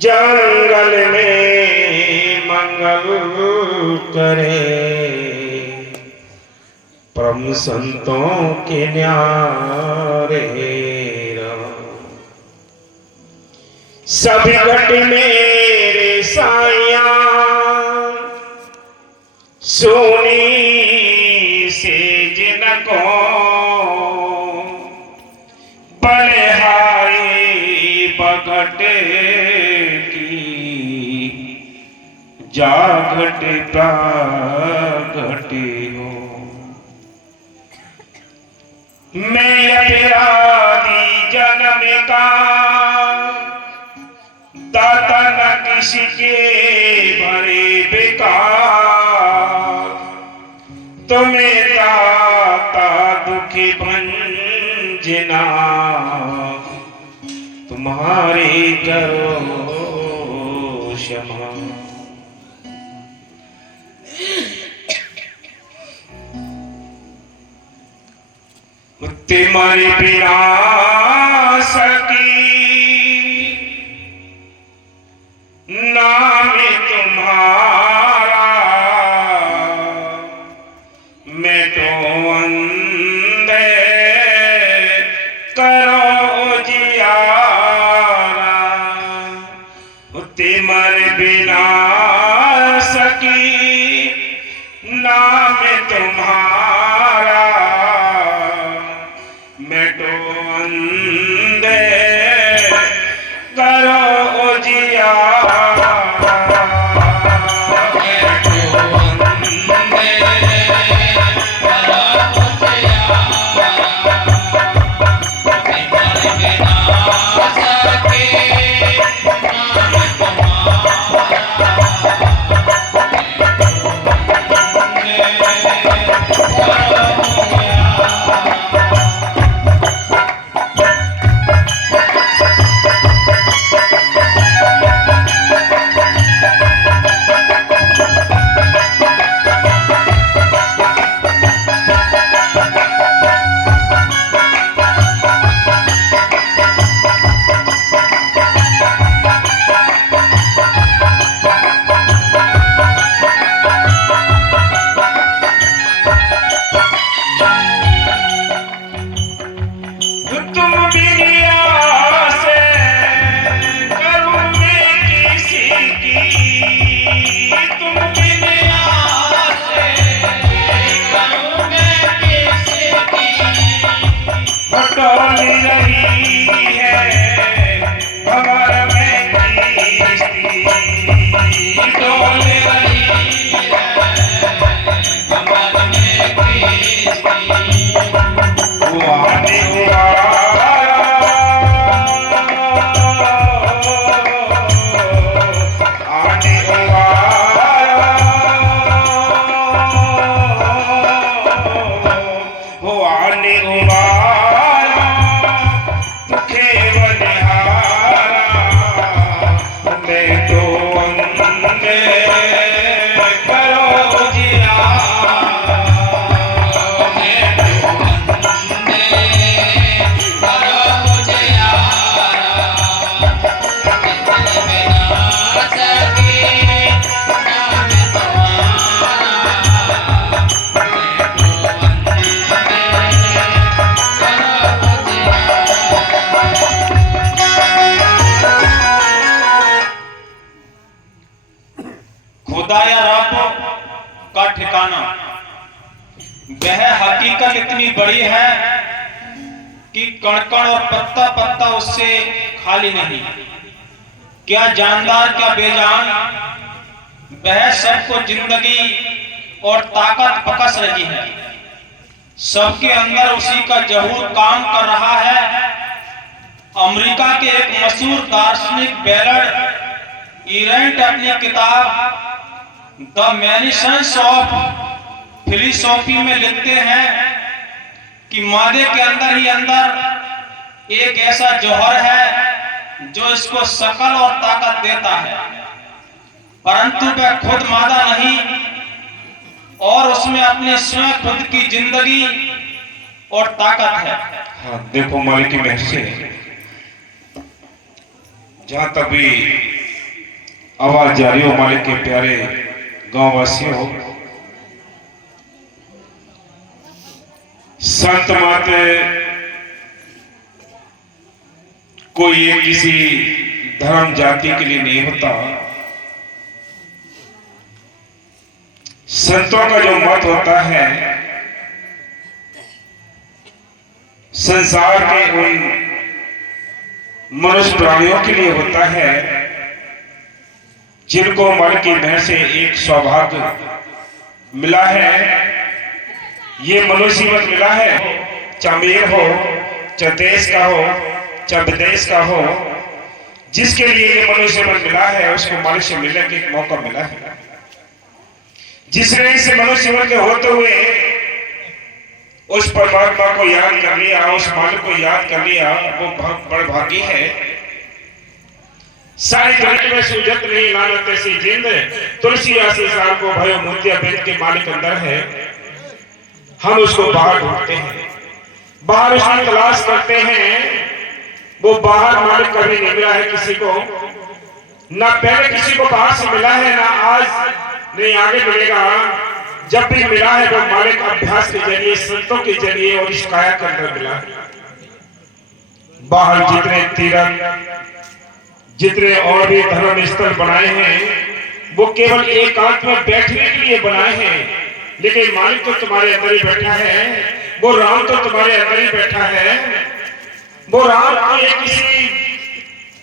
जंगल में मंगल करे, परम संतों के न्यारे सभी घट मेरे साइया सोनी से जिनको बलिहारी बगट की जागट प्रागट हो। मैं अपराधी जन्म का दाता न किसी के बड़े बेकार, तुम्हें दाता दुखी भंजना तुम्हारे करो क्षमा। तुम्हारी बिना सकी नाम तुम्हारा, मैं तो अंधे करो जियारा। तिमर बिना सकी नाम तुम्हारा, मैं तो अंधे करो जियारा। खुदा या रब का ठिकाना, वह हकीकत इतनी बड़ी है कि कण कण और पत्ता पत्ता उससे खाली नहीं। क्या जानदार क्या बेजान, वह सबको जिंदगी और ताकत बख्श रही है। सबके अंदर उसी का जहूर काम कर रहा है। अमेरिका के एक मशहूर दार्शनिक बेलर इरेंट अपनी किताब द मैनिसेंस ऑफ फिलोसॉफी में लिखते हैं कि मादे के अंदर ही अंदर एक ऐसा जौहर है जो इसको शकल और ताकत देता है, परंतु वह खुद मादा नहीं और उसमें अपने स्वयं खुद की जिंदगी और ताकत है। हाँ, देखो मालिक की महर से जहां तक भी आवाज जारी हो मालिक के प्यारे गांव वासियों, संत मत कोई एक किसी धर्म जाति के लिए नहीं होता। संतों का जो मत होता है संसार के उन मनुष्य प्राणियों के लिए होता है जिनको मन की महर से एक सौभाग्य मिला है। ये मनुष्य जीवन मिला है, चाहे अमीर हो, चाहे देश का हो, चाहे विदेश का हो, जिसके लिए ये मनुष्य जीवन मिला है उसको मालिक से मिलने का एक मौका मिला है। जिसने इस मनुष्य जीवन के होते हुए उस परमात्मा को याद कर लिया, उस मालिक को याद कर लिया, वो बहुत बड़ भागी है। सारी जगत में सूझत नहीं लानत ऐसी जिंद, तुलसी आसी साल को भयो मोतिया बेच के मालिक अंदर है। हम उसको बाहर ढूंढते हैं, बाहर उसकी तलाश करते हैं। वो बाहर मालिक कभी नहीं मिला है किसी को, ना पहले किसी को बाहर से मिला है, ना आज नहीं आगे मिलेगा। जब भी मिला है वो मालिक अभ्यास के जरिए, संतों के जरिए और इस काया के अंदर मिला है। बाहर जितने तीर्थ, जितने और भी धर्म स्थल बनाए हैं वो केवल एकांत में बैठने के लिए बनाए हैं, लेकिन मालिक तो तुम्हारे अंदर ही बैठा है। वो राम तो तुम्हारे अंदर ही बैठा है। वो राम कोई किसी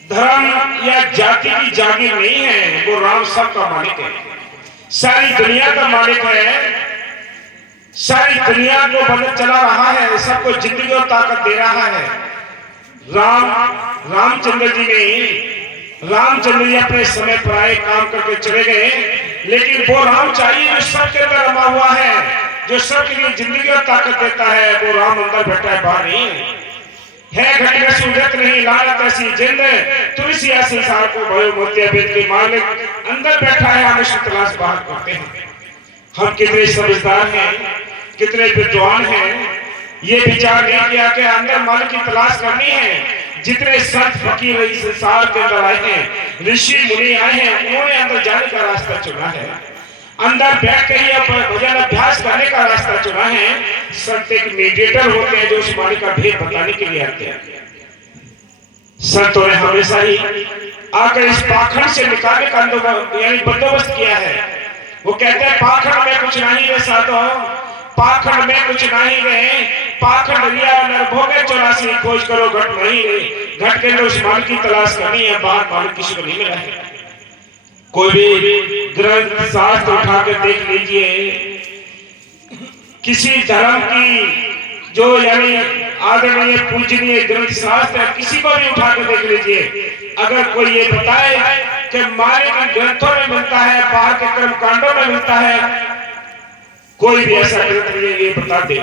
धर्म या जाति की जागीर नहीं है, वो राम सबका मालिक है, सारी दुनिया का मालिक है, सारी दुनिया को बदल चला रहा है, सबको जिंदगी और ताकत दे रहा है। रामचंद्र जी ने रामचंद्र जी अपने समय पर आए, काम करके चले गए, लेकिन वो राम चाहिए जो सबके अंदर रमा हुआ है, जो सबके लिए जिंदगी और ताकत देता है। वो राम अंदर बैठा है, बाहर नहीं है। घट में सूझत नहीं लानत ऐसी जिंद, तुलसी ऐसी साल को भयो मोतिया बेच के मालिक अंदर बैठा है। हम उसकी तलाश बाहर करते हैं। हम कितने समझदार हैं, कितने विद्वान हैं, ये विचार नहीं किया कि अंदर मालिक की तलाश करनी है। जितने संत फकीर इस संसार के अंदर आए हैं, ऋषि मुनि आए हैं, उन्होंने अंदर जाने का रास्ता चुना है, अंदर बैठ कर ही भजन अभ्यास करने का रास्ता चुना है। संत एक मीडिएटर होते हैं जो उस मालिक का भेद बताने के लिए आते हैं। संतों ने हमेशा ही आकर इस पाखंड से निकालने का यानी बंदोबस्त किया है। वो कहते हैं पाखंड में कुछ नहीं रे साधो, पाखंड में कुछ नहीं रे, पाखंड लिया नरभोगे 84 खोज करो घट नहीं रे। घट के अंदर उस मालिक की तलाश करनी है, बाहर मालिक किसी को नहीं मिला है। कोई भी ग्रंथ शास्त्र उठा के देख लीजिए, किसी धर्म की जो यानी आदरणीय पूजनीय ग्रंथ शास्त्र है, किसी को भी उठा के देख लीजिए। अगर कोई ये बताए कि मालिक ग्रंथों में मिलता है, बाहर के कर्म कांडों में मिलता है, कोई भी ऐसा ग्रंथ नहीं ये बता दे।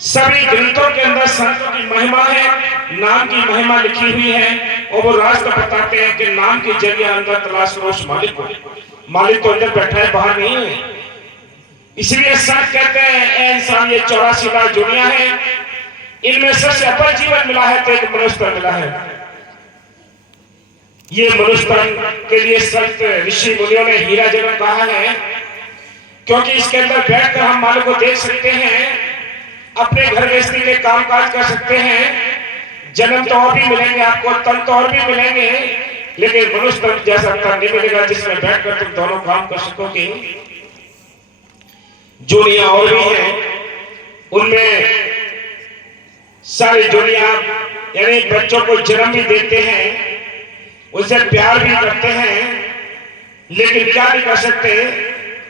सभी ग्रंथों के अंदर संतों की महिमा है, नाम की महिमा लिखी हुई है, और वो रास्ता बताते हैं कि नाम के जरिए अंदर तलाश करो उस मालिक को। मालिक तो अंदर बैठा है, बाहर नहीं है। इसलिए संत कहते हैं ए इंसान, ये 84 लाख दुनिया है, इनमें सबसे अपर जीवन मिला है तो एक मनुष्य तन मिला है। ये मनुष्य तन के लिए संत ऋषि मुनियों ने हीरा जन्म कहा है, क्योंकि इसके अंदर बैठकर हम मालिक को देख सकते हैं, अपने घर में इसके लिए काम काज कर सकते हैं। जन्म तो और भी मिलेंगे आपको, तन तो और भी मिलेंगे, लेकिन मनुष्य तन जैसा तन नहीं मिलेगा जिसमें बैठकर तुम दोनों काम कर सकोगे। जोड़ियां और भी हैं, उनमें सारी जोड़ियां यानी बच्चों को जन्म भी देते हैं, उनसे प्यार भी करते हैं, लेकिन क्या नहीं कर सकते,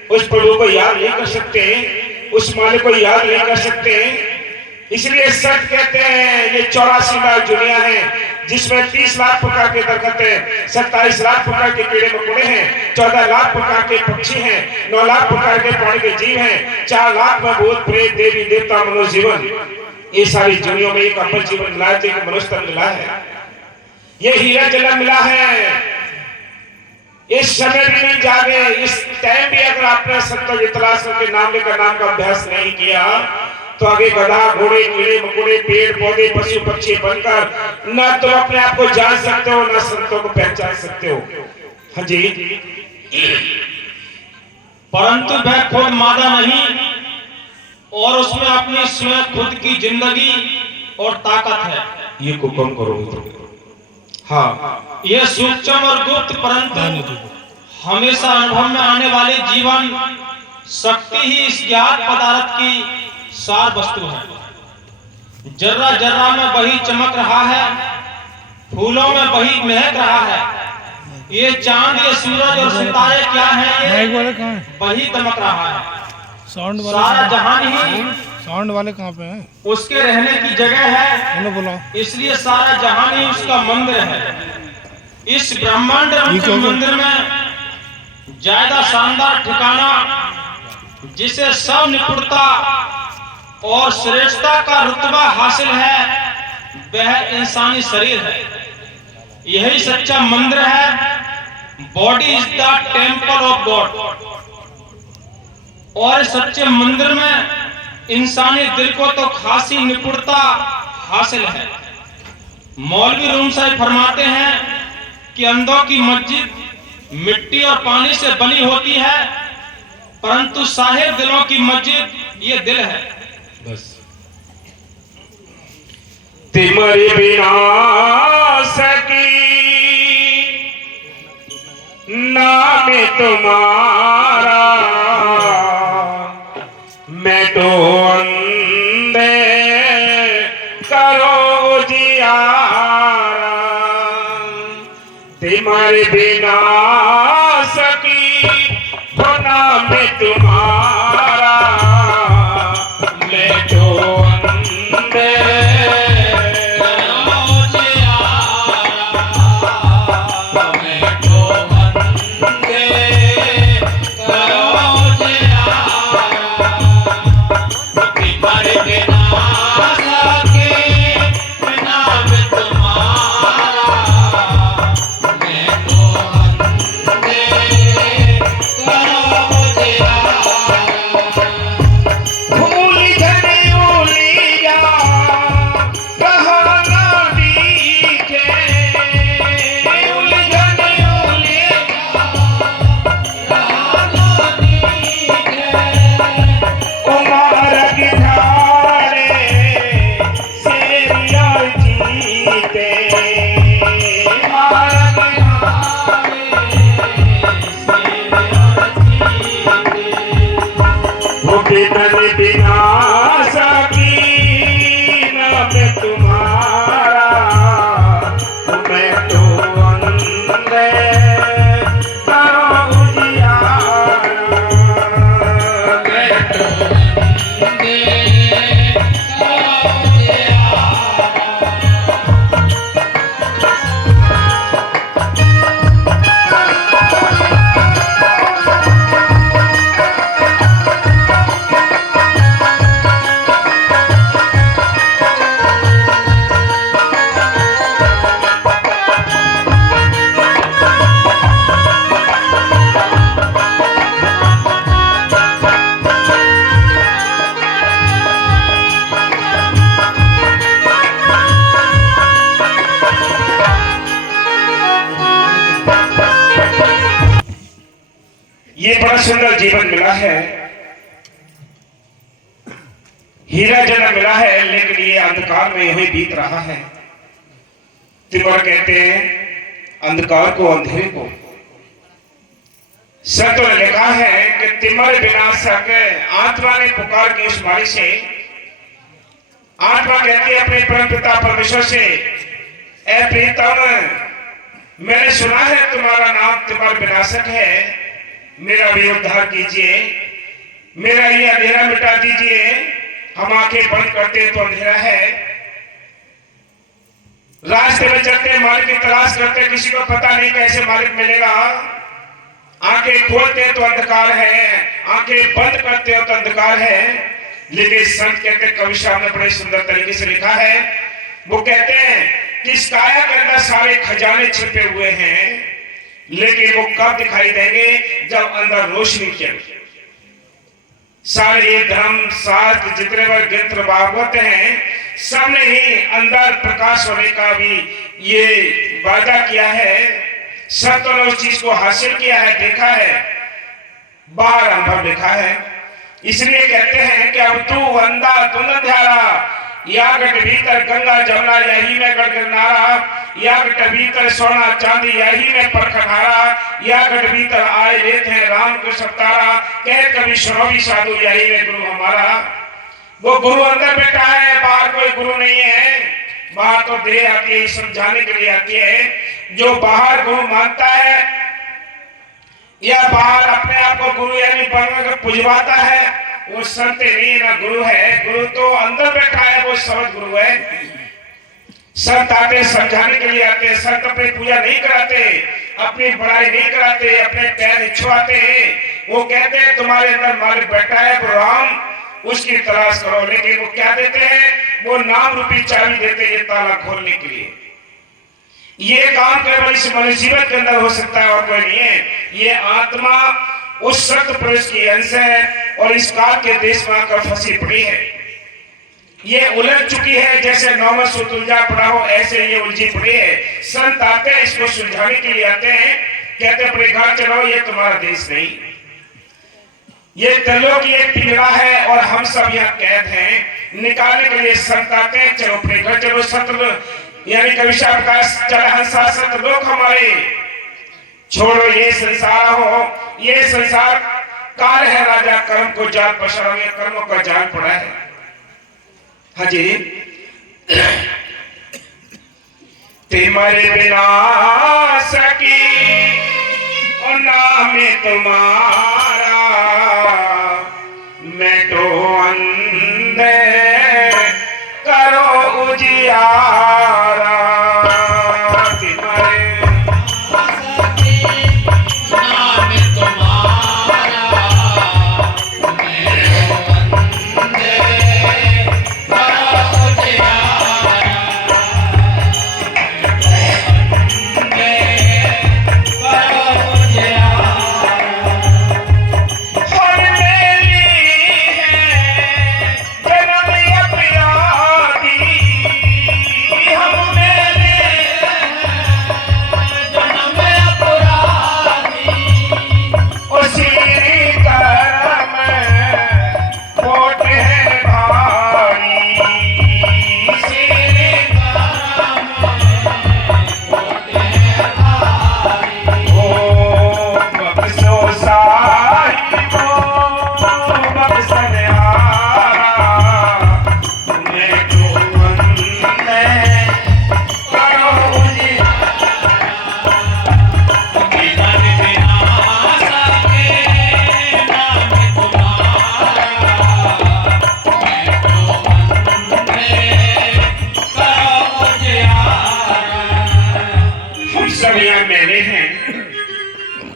उस प्रभु को याद नहीं कर सकते, उस मालिक को याद नहीं कर सकते। इसलिए संत कहते हैं ये 84 लाख दुनिया है, जिसमें 30 लाख प्रकार के दरख्त हैं, 27 लाख प्रकार के कीड़े मकोड़े हैं, 14 लाख प्रकार के पक्षी हैं, 9 लाख प्रकार के पानी के जीव हैं, 4 लाख में भूत प्रेत देवी देवता मनुष्य जीवन। ये सारी दुनिया में एक अपर जीवन मिला है, एक मनुष्य तन मिला है, ये हीरा जन्म मिला है। इस समय भी नहीं जागे, इस टाइम भी अगर आपने संतों की तलाश करके नाम लेकर नाम का अभ्यास नहीं किया तो आगे गधा घोड़े कीड़े मकोड़े पेड़ पौधे पशु पक्षी बनकर न तो अपने आप को जान सकते हो, न संतों को पहचान सकते हो। हाँ जी। परंतु वह खुद मादा नहीं और उसमें अपनी स्वयं खुद की जिंदगी और ताकत है। ये को कम करो तो। हाँ, यह सूक्ष्म और गुप्त परंतु हमेशा अनुभव में आने वाले जीवन शक्ति ही इस ज्ञात पदार्थ की सार वस्तु है। जर्रा जर्रा में वही चमक रहा है, फूलों में वही महक रहा है। ये चांद, ये सूरज और सितारे क्या है, ये वही दमक रहा है। साउंड वाले सारा जहान ही साउंड वाले कहाँ पे हैं? उसके रहने की जगह है, बोलो बोलो। इसलिए सारा जहान ही उसका मंदिर है। इस ब्रह्मांड के मंदिर में ज्यादा शानदार ठिकाना, जिसे सब निपुणता और श्रेष्ठता का रुतबा हासिल है, वह इंसानी शरीर है। यही सच्चा मंदिर है। Body is the temple of God. और सच्चे मंदिर में इंसानी दिल को तो खासी निपुणता हासिल है। मौलवी रूम साहब फरमाते हैं कि अंधों की मस्जिद मिट्टी और पानी से बनी होती है, परंतु साहिब दिलों की मस्जिद ये दिल है। बस तिमरी बिना सकी नाम तुम्हारा, मैं तो अंधे करो जियारा। तिमरी बिना सकी हो नाम तुम्हारा, मैं तो अंधे ये बड़ा सुंदर जीवन मिला है, हीरा जन्म मिला है, लेकिन ये अंधकार में यही बीत रहा है। तिमर कहते हैं अंधकार को, अंधेरे को। संतों ने लिखा है कि तिमर विनाशक आत्मा ने पुकार की उस वाणी से। आत्मा कहती है अपने परम पिता परमेश्वर से, ऐ प्रीतम, मैंने सुना है तुम्हारा नाम तिमर विनाशक है, मेरा भी उद्धार कीजिए, मेरा ये अंधेरा मिटा दीजिए। हम आंखें बंद करते तो अंधेरा है, रास्ते में चलते मालिक की तलाश करते, किसी को पता नहीं कैसे मालिक मिलेगा। आंखें खोलते तो अंधकार है, आंखें बंद करते हो तो अंधकार है। लेकिन संत कहते, कवि साहब ने बड़े सुंदर तरीके से लिखा है, वो कहते हैं कि इस काया के अंदर सारे खजाने छिपे हुए हैं, लेकिन वो कब दिखाई देंगे, जब अंदर रोशनी चले। सारे धर्म शास्त्र जितने बार ग्रंथ भागवत हैं, सबने ही अंदर प्रकाश होने का भी ये वादा किया है। संतों ने उस चीज को हासिल किया है, देखा है, बाहर अनुभव देखा है। इसलिए कहते हैं कि अब तू वंदा तुन ध्यारा, या गट भीतर गंगा जमुना यही में गढ़ नारा, या गट भीतर सोना चांदी यही में परखनारा, या गट भीतर आए लेते हैं राम को सतारा, कह कभी सुनो भी साधु यही में गुरु हमारा। वो गुरु अंदर बैठा है, बाहर कोई गुरु नहीं है। बाहर तो देह आती है, समझाने के लिए आती है। जो बाहर गुरु मानता है या बाहर अपने आप को गुरु यानी बनकर पुजवाता है, वो संत नहीं ना गुरु है। गुरु तो अंदर बैठा है, वो समझ गुरु है। संत आते समझाने के लिए आते हैं। संत अपनी पूजा नहीं कराते, अपनी बड़ाई नहीं कराते, अपने पैर नहीं छुआते। वो कहते हैं तुम्हारे अंदर मालिक बैठा है वो राम, उसकी तलाश करो। लेकिन वो क्या देते हैं? वो नाम रूपी चाबी देते हैं ये ताला खोलने के लिए। ये काम केवल इस मनुष्य जीवन के अंदर हो सकता है और कोई नहीं है। ये आत्मा उस सत्य पुरुष की अंश है और इस काल के देश में आकर फंसी पड़ी है। ये उलझ चुकी है, जैसे नौमत सूत उलझा पड़ा हो ऐसे ये उलझी पड़ी है। संत आते हैं, इसको सुलझाने के लिए आते हैं, कहते हैं अपने घर चलो, ये तुम्हारा देश नहीं, ये त्रिलोक की एक पिंजरा है और हम सब यहाँ कैद हैं। निकालने के लिए संत आते हैं, चलो अपने घर चलो। सत्य यानी कवि साहब का चल हंसा सतलोक हमारे, छोड़ो ये संसार हो, ये संसार काल है राजा कर्म को जाल पसरा, ये कर्मों का जाल पड़ा है। हाँ जी, तुम्हारे बिना सकी और नाम तुम्हारा, मैं तो अंधे करो उजियारा।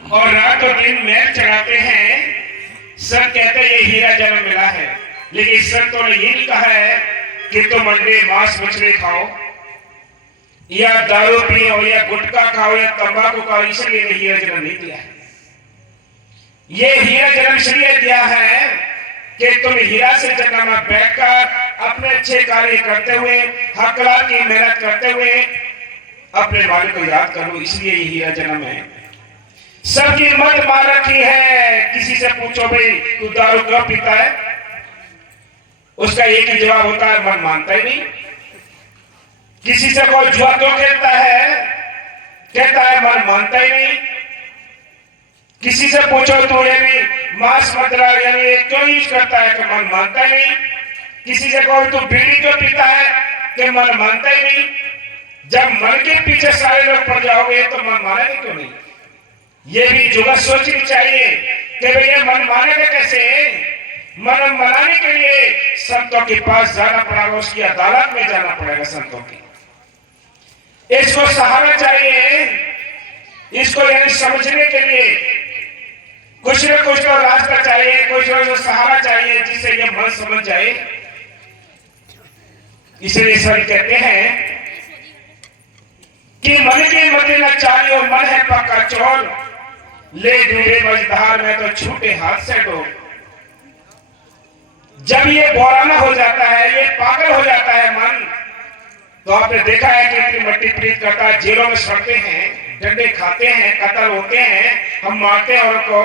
और रात और दिन मैल चढ़ाते हैं। सर कहते हैं ये हीरा जन्म मिला है, लेकिन संतों ने ये नहीं कहा है कि तुम अंडे मांस मछली खाओ या दारू पियो या गुटखा खाओ या तंबाकू खाओ, इसलिए हीरा जन्म नहीं दिया है। ये हीरा जन्म इसलिए दिया है कि तुम हीरा से जन्म में बैठकर अपने अच्छे कार्य करते हुए, हक लाल की मेहनत करते हुए अपने मालिक को याद करो, इसलिए ये हीरा जन्म है। सबकी मत मार रखी है। किसी से पूछो भाई तू दारू क्यों पीता है, उसका एक ही जवाब होता है मन मानता ही नहीं। किसी से कोई जुआ क्यों खेलता है, कहता है मन मानता ही नहीं। किसी से पूछो तू यानी मांस मदिरा यानी क्यों यूज करता है, तो मन मानता ही नहीं। किसी से कहो तू बीड़ी क्यों पीता है, कि मन मानता ही नहीं। जब मन के पीछे सारे लोग पड़ जाओगे तो मन मानेगा क्यों नहीं। ये भी जुगत सोचनी चाहिए कि भैया मन मानेगा कैसे। मन मनाने के लिए संतों के पास जाना पड़ेगा, उसकी अदालत में जाना पड़ेगा संतों की। इसको सहारा चाहिए, इसको यानी समझने के लिए कुछ न कुछ तो रास्ता चाहिए, कुछ न कुछ सहारा चाहिए जिससे ये मन समझ जाए। इसलिए सर कहते हैं कि मन की मति न चाहिए, मन है पक्का चोर, ले डूबे मझधार में तो छूटे हाथ से डोर। जब ये बोराना हो जाता है, ये पागल हो जाता है मन, तो आपने देखा है कि मट्टी प्रीत करता है, जेलों में सड़ते हैं। डंडे खाते हैं, कत्ल होते हैं, हम मारते हैं औरों को,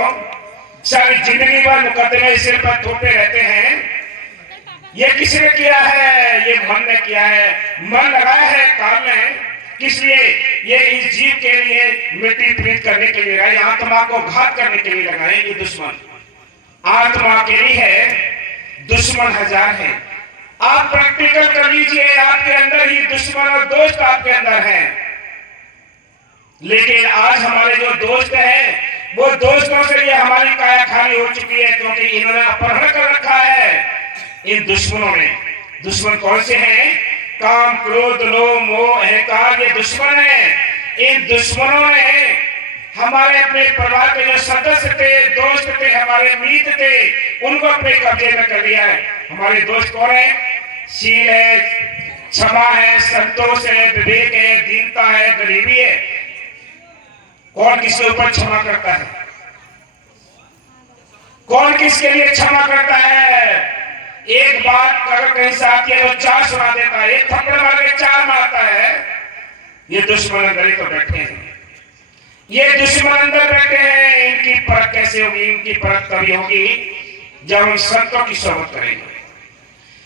सारी जिंदगी भर मुकदमे सिर पर थोपे रहते हैं। ये किसने किया है? ये मन ने किया है। मन लगाया है काल ने, किस लिए? ये इस जीव के लिए मिट्टी प्रीत करने के लिए लगाए, आत्मा को घात करने के लिए लगाए। ये दुश्मन आत्मा के लिए है, दुश्मन हजार है। आप प्रैक्टिकल कर लीजिए, आपके अंदर ही दुश्मन और दोस्त आपके अंदर है। लेकिन आज हमारे जो दोस्त हैं, वो दोस्तों से ये हमारी काया खाली हो चुकी है, क्योंकि इन्होंने अपहरण कर रखा है इन दुश्मनों ने। दुश्मन कौन से हैं? काम, क्रोध, लोभ, मोह, अहंकार, ये दुश्मन है। इन दुश्मनों ने हमारे अपने परिवार के जो सदस्य थे, दोस्त थे, हमारे मित्र थे, उनको अपने कब्जे में कर लिया है। हमारे दोस्त कौन है? शील है, क्षमा है, संतोष है, विवेक है, दीनता है, गरीबी है। कौन किसके ऊपर क्षमा करता है? कौन किसके लिए क्षमा करता है? एक बात अगर कहीं से आती है तो चार सुना देता है, एक थप्पड़ मार के चार मारता है। ये दुश्मन अंदर ही तो बैठे हैं, ये दुश्मन अंदर बैठे हैं। इनकी परख कैसे होगी? इनकी परख तभी होगी जब हम संतों की सोबत करेंगे।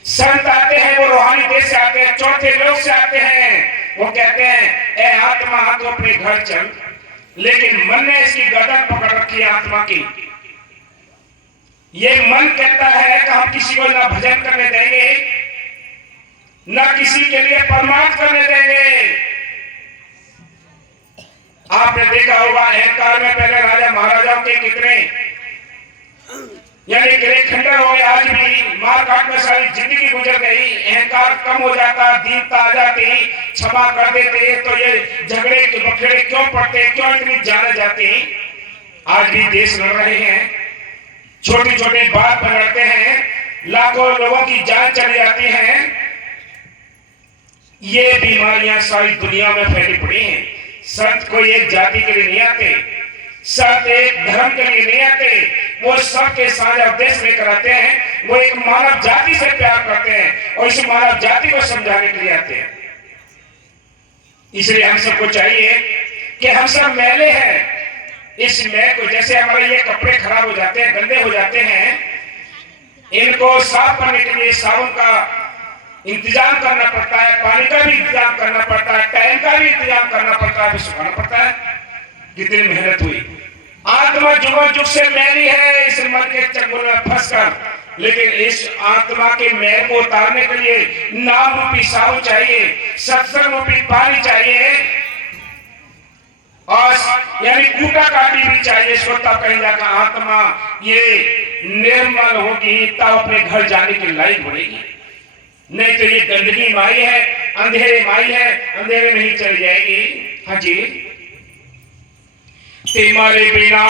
संत आते हैं, वो रूहानी देश से आते हैं, चौथे लोक से आते हैं। वो कहते हैं, ए आत्मा तो अपने घर चल, लेकिन मन ने इसकी गर्दन पकड़ रखी है आत्मा की। ये मन कहता है कि हम किसी को ना भजन करने देंगे, ना किसी के लिए परमार्थ करने देंगे। आपने देखा होगा अहंकार में पहले राजा महाराजाओं के कितने यानी गिरे खंडर हो गए। आज भी मार काट में सारी जिंदगी गुजर गई। अहंकार कम हो जाता, दीनता आ जाती, क्षमा कर देते, तो ये झगड़े के बखेड़े क्यों पड़ते, क्यों इतनी जाने जाती? आज भी देश लड़ रहे हैं, छोटी छोटी बात पर लड़ते हैं, लाखों लोगों की जान चली जाती है। ये बीमारियां सारी दुनिया में फैली पड़ी हैं। संत कोई एक जाति के लिए नहीं आते, संत एक धर्म के लिए नहीं आते, वो सबके साझा उद्देश्य लेकर आते हैं। वो एक मानव जाति से प्यार करते हैं और इस मानव जाति को समझाने के लिए आते हैं। इसलिए हम सबको चाहिए कि हम सब मैले हैं। इस मैल को, जैसे हमारे ये कपड़े खराब हो जाते हैं, गंदे हो जाते हैं, इनको साफ करने के लिए साबुन का इंतजाम करना पड़ता है, पानी का भी इंतजाम करना पड़ता है, टाइम का भी इंतजाम करना पड़ता है, सुखाना पड़ता है। कितनी मेहनत हुई। आत्मा जुग से मैली है इस मन के चंगुल में फंसकर, लेकिन इस आत्मा के मैल को उतारने के लिए नाम रूपी साबुन चाहिए, सत्संग रूपी पानी चाहिए, और यानी कूटा काटी भी चाहिए। इसको तब कहीं जाकर आत्मा ये निर्मल होगी, तब अपने घर जाने की लायक बढ़ेगी। नहीं तो ये गंदगी माई है, अंधेरे माई है, अंधेरे में ही चली जाएगी। हाँ जी, तुम्हारे बिना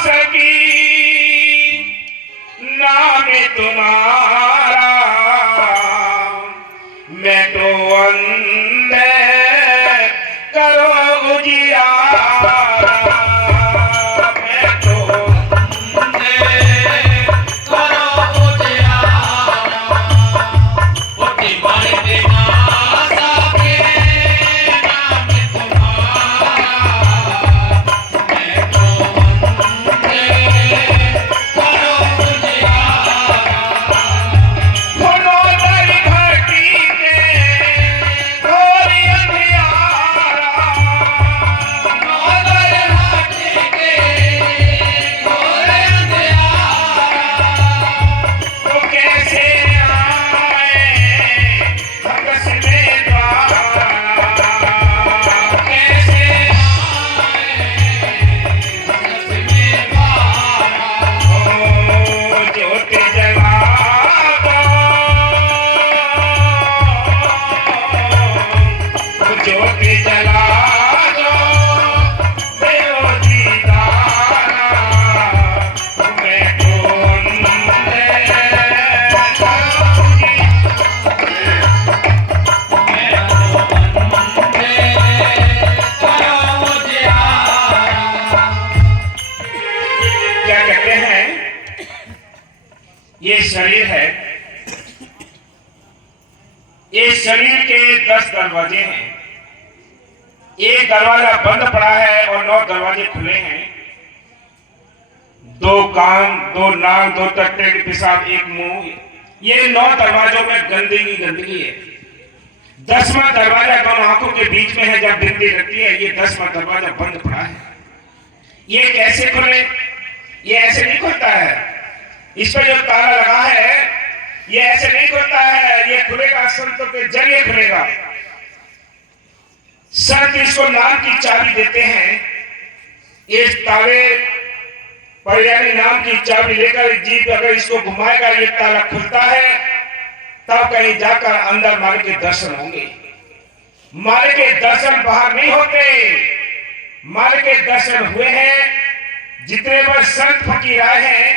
सकी नाम तुम्हारा, मैं तो अंधे करो उजियारा, मैं तो ये शरीर है, ये शरीर के 10 दरवाजे हैं। एक दरवाजा बंद पड़ा है और 9 दरवाजे खुले हैं। 2 कान, 2 नाक, 2 टट्टे के पेशाब, 1 मुंह। ये 9 दरवाजों में गंदगी है। 10वां दरवाजा दोनों आंखों के बीच में है। जब बिंदी लगती है, ये 10वां दरवाजा बंद पड़ा है। ये कैसे खुले? ये ऐसे नहीं खुलता है। इस पर जो ताला लगा है, ये ऐसे नहीं खुलता है। ये खुलेगा संतों के जरिए खुलेगा। संत इसको नाम की चाबी देते हैं। इस ताले पर यानी नाम की चाबी लेकर जीव अगर इसको घुमाएगा, ये ताला खुलता है। तब कहीं जाकर अंदर मालिक के दर्शन होंगे। मालिक के दर्शन बाहर नहीं होते। मालिक के दर्शन हुए हैं। जितने बार संत फकीर आए हैं,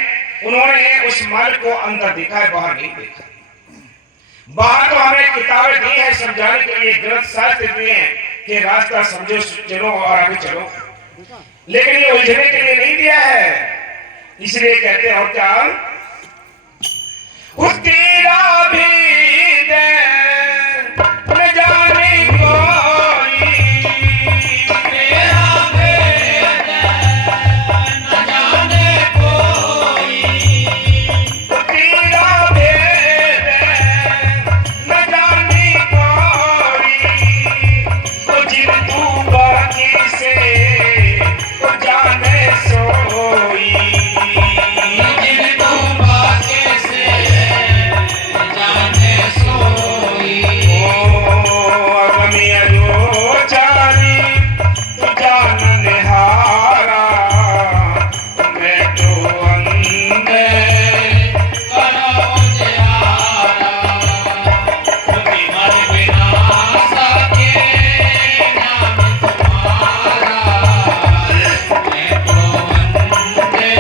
उन्होंने उस मालिक को अंदर देखा है, बाहर नहीं देखा। बाहर तो हमें किताबें दी है समझाने के लिए, ग्रंथ शास्त्र दिए हैं कि रास्ता समझो, चलो और आगे चलो, लेकिन ये उलझने के लिए नहीं दिया है। इसलिए कहते हैं, और क्या उस तेरा भी दे न जाने कोई, तेरा भेद न जाने कोई, तेरा भेद न जाने कोई, तो जिन तू बाकी से तो जाने सोई, जिन तू बाकी से जाने सोई। ओ अगमिया जो चारी तू जान निहारा, मैं तो अंधे करो जिहारा, तुम्हें मन बिना सके नाम तुम्हारा, मैं तो अंधे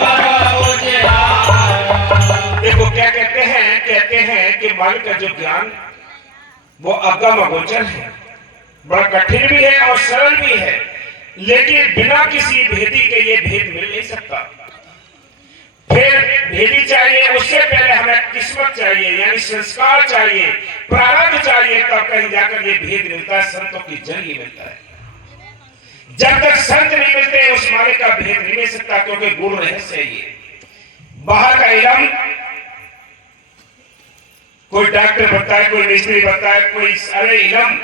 करो जिहारा। देखो क्या कहते हैं कि मालिक का जो ज्ञान वो अगम अगोचर है, बड़ा कठिन भी है और सरल भी है, लेकिन बिना किसी भेदी के ये भेद मिल नहीं सकता। फिर भेदी चाहिए, उससे पहले हमें किस्मत चाहिए, यानी संस्कार चाहिए, प्रारब्ध चाहिए, तब कहीं जाकर ये भेद मिलता है। संतों की जरिए मिलता है। जब तक संत नहीं मिलते, उस मालिक का भेद नहीं मिल सकता, क्योंकि गुरु रहस्य है ये। बाहर का इलम कोई डॉक्टर बनता है, कोई मिस्त्री बनता है, कोई सारे इलम,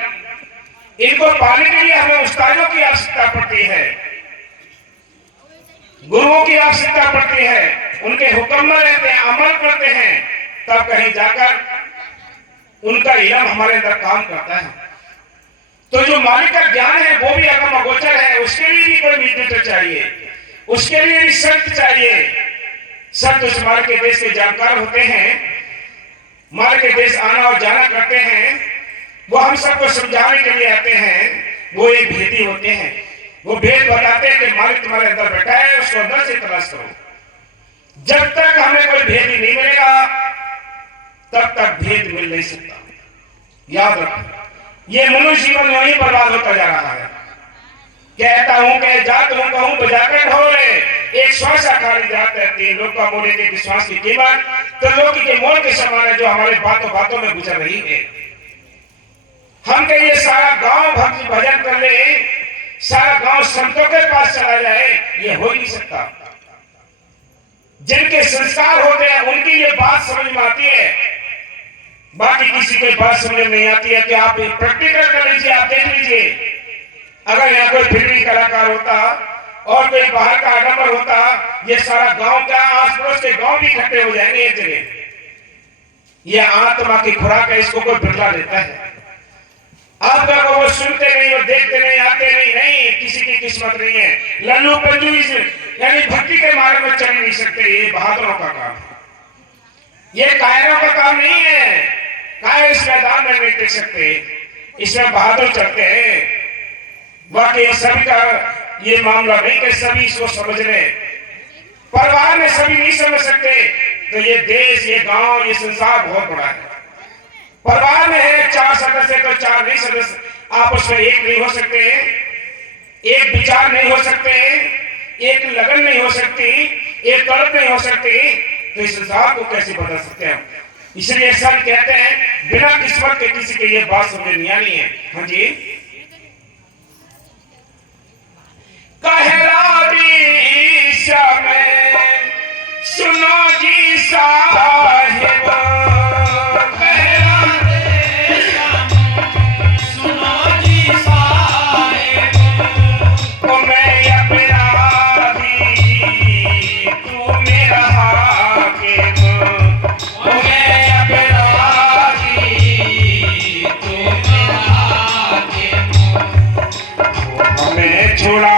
इनको पाने के लिए हमें उस्तादों की आवश्यकता पड़ती है, गुरुओं की आवश्यकता पड़ती है। उनके हुक्म में रहते हैं, अमल करते हैं, तब कहीं जाकर उनका इलम हमारे अंदर काम करता है। तो जो मालिक का ज्ञान है वो भी अगम अगोचर है, उसके लिए भी कोई मीडिएटर चाहिए, उसके लिए भी संत चाहिए। संत उस मालिक के देश के जानकार होते हैं, मालिक के देश आना और जाना करते हैं, वो हम सबको समझाने के लिए आते हैं। वो एक भेदी होते हैं, वो भेद बताते हैं कि मालिक तुम्हारे अंदर बैठा है, उसको अंदर से तलाश करो। जब तक हमें कोई भेदी नहीं मिलेगा, तब तक भेद मिल नहीं सकता। याद रखो, ये मनुष्य जीवन यही बर्बाद होता जा रहा है। कहता हूं कि जात हूं कहूं बजाकर ढोले, एक श्वास खाली जात रहती है। लोग का बोले के विश्वास की कीमत तो लोग के मोल के समान है, जो हमारे बातों बातों में गुजर रही है। हम कहिए सारा गांव भक्ति भजन कर ले, सारा गांव संतों के पास चला जाए, ये हो नहीं सकता। जिनके संस्कार होते हैं उनकी ये बात समझ में आती है, बाकी किसी को बात समझ में नहीं आती है। कि आप प्रैक्टिकल कर लीजिए, आप देख लीजिए, अगर यहाँ कोई फिल्मी कलाकार होता और कोई बाहर का आडम्बर होता, ये सारा गांव का आस पड़ोस के गांव भी इकट्ठे हो जाएंगे एक जगह। ये आत्मा की खुराक है, इसको कोई बिरला लेता है। आप वो सुनते नहीं, वो देखते नहीं, आते नहीं, किसी की किस्मत नहीं है। लल्लू पंजू यानी भक्ति के मार्ग में चल नहीं सकते। ये बहादुरों का काम है, ये कायरों का काम नहीं है। कायर इस मैदान में नहीं टिक सकते, इसमें बहादुर चलते हैं। वाकई सभी का ये मामला नहीं कि सभी इसको समझ रहे। परिवार में सभी नहीं समझ सकते, तो ये देश, ये गांव, ये संसार बहुत बड़ा है। परिवार में है 4 सदस्य, तो 4 नहीं सदस्य आपस में एक नहीं हो सकते, एक विचार नहीं हो सकते, एक लगन नहीं हो सकती, एक तड़प नहीं हो सकती, तो इस संसार को कैसे बदल सकते हैं? इसलिए सब कहते हैं बिना किस्मत के किसी के ये बात समझ नहीं आनी है। हाँ जी, साहिब कहला दे सुनो जी साहिब ओ मैं अपराधी तू मेरा हाकिम ओ मैं अपराधी तू मेरा हाकिम हमें छुड़ा